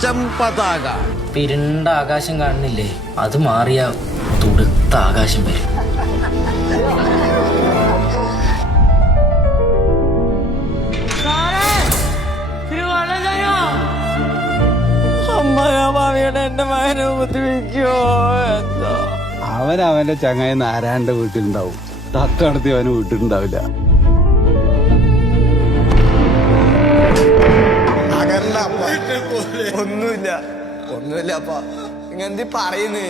പരച്ചം പതാക. ഇരുണ്ട ആകാശം കാണുന്നില്ലേ, അത് മാറിയ തുടുത്ത ആകാശം വരും. എന്റെ മകനെ ഉപദ്രവിക്കോ എന്തോ. അവന്റെ ചങ്ങായി നാരായണന്റെ വീട്ടിലുണ്ടാവും, തത്തടത്തി അവന് വീട്ടിലുണ്ടാവില്ല. ഒന്നുമില്ല അപ്പ ഇങ്ങനെന്തി പറയുന്നേ.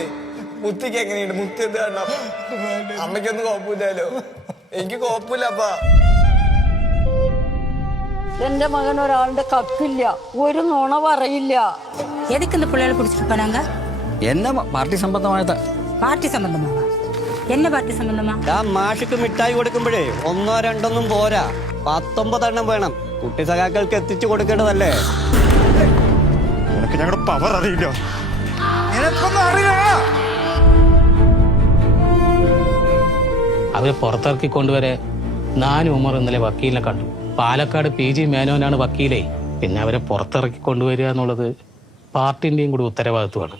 മുത്തിക്ക് എങ്ങനെയുണ്ട്? മുത്തി എന്ത് കണ്ടോ? അമ്മയ്ക്കൊന്നും കുഴപ്പമില്ലല്ലോ, എനിക്ക് കുഴപ്പമില്ലപ്പ. എന്റെ മകൻ ഒരാളുടെ കക്കില്ല, ഒരു നുണ പറയില്ല. எதுக்கு இந்த பிள்ளைகளை பிடிச்சிட்டு போனாங்க? என்ன പാർട്ടി സംബന്ധമായ பார்ட்டி சம்பந்தமாவா? என்ன பார்ட்டி சம்பந்தமா? മാഷിക്ക് മിഠായി കൊടുക്കുമ്പോഴേ 1 2 പോരാ, 19 എണ്ണം വേണം. കുട്ടി സഖാക്കൾക്ക് എത്തിച്ചു കൊടുക്കേണ്ടതല്ലേ? നിനക്ക് ഞങ്ങളുടെ പവർ അറിയില്ല. അവരെ പുറത്തിറക്കിക്കൊണ്ടുവരെ ഞാനും ഉമർ ഇന്നലെ വക്കീലിനെ കണ്ടു. പാലക്കാട് PG മേനോനാണ് വക്കീലേ. പിന്നെ അവരെ പുറത്തിറക്കി കൊണ്ടുവരിക എന്നുള്ളത് പാർട്ടിന്റെയും കൂടി ഉത്തരവാദിത്വമാണ്.